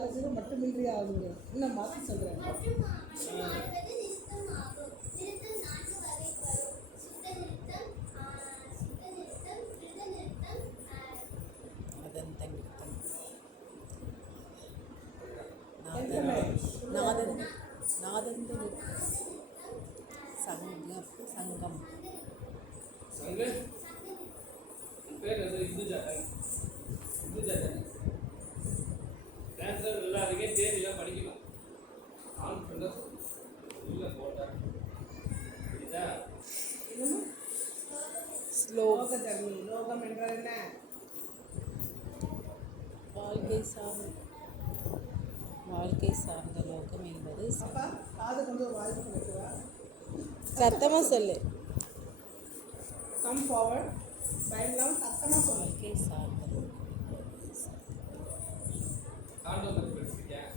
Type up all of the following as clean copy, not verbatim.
காலேஜில் மட்டுமின்றி ஆகுங்க. இன்னும் மாற்றி சொல்கிறேன். நாதந்த சங்கம் சங்கம் பேர் அது இந்துஜா டான்ஸர் எல்லாருக்கே தேதியெல்லாம் படிக்கணும். கான்ஃபிடன்ஸ் இல்லை போட்டால் புரியுதா? லோகம் என்றால் என்ன? வாழ்க்கை சார்ந்த லோகம் என்பது அப்பா காது கொண்டு ஒரு வாய்ப்பு கொடுக்குறா. சத்தமாக சொல்லு. Come forward. பயங்கரம் சத்தமாக சொல்லு. வாழ்க்கை சார்ந்த காண்டோம் பற்றி படிச்சிருக்கேன்.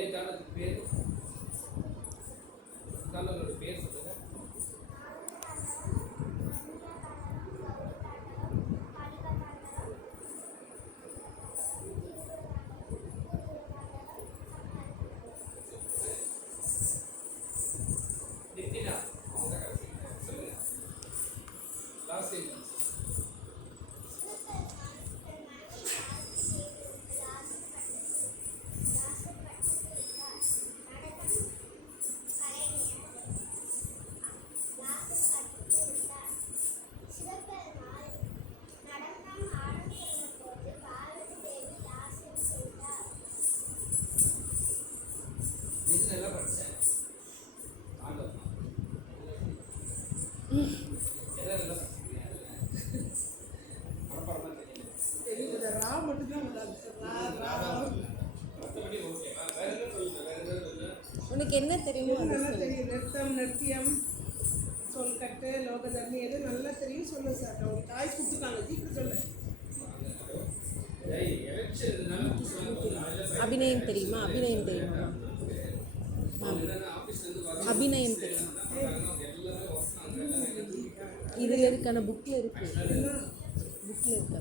ஏன் காண்டத்துக்கு பேர் காண்டங்களோட பேர் சொல்லுங்க. நித்தினா அவங்க சொல்லுங்க. லாஸ்ட் டைம் எல்லாம் படித்தேன். ஆண்டவன் எல்லாம் நல்லா படிச்சிருக்கீங்க. மனப்பாடமாக தெரியல. ரா மட்டும்தான் விடாது. மற்றபடி ஓகேவா? வேற என்ன சொல்லுங்க. வேற என்ன சொல்லுங்க. உனக்கு என்ன தெரியுமோ எது நல்லா தெரியும்? நிறுத்தம், நிறுத்தியம், சொல்கட்டு, லோகதர்மி எது நல்லா தெரியும் சொல்லு சார். ஒரு காய் கொடுத்துருக்காங்க, சீக்கிரம் சொல்லு. அபிநயம் தெரியுமா? அபிநயம் தெரியுமா? அபிநயம் தெரியுமா? இதில் இருக்கான புக்கில் இருக்கு. புக்கில் இருக்கு.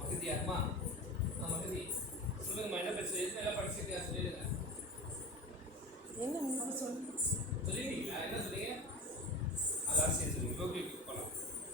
மகதியாருமா? மகதி சொல்லுங்கம்மா, என்ன பிரச்சனை? எதுவும் எல்லாம் படிச்சிருக்கேன் சொல்லிடுங்க. என்ன சொல்லிட்டீங்களா? என்ன சொன்னீங்க?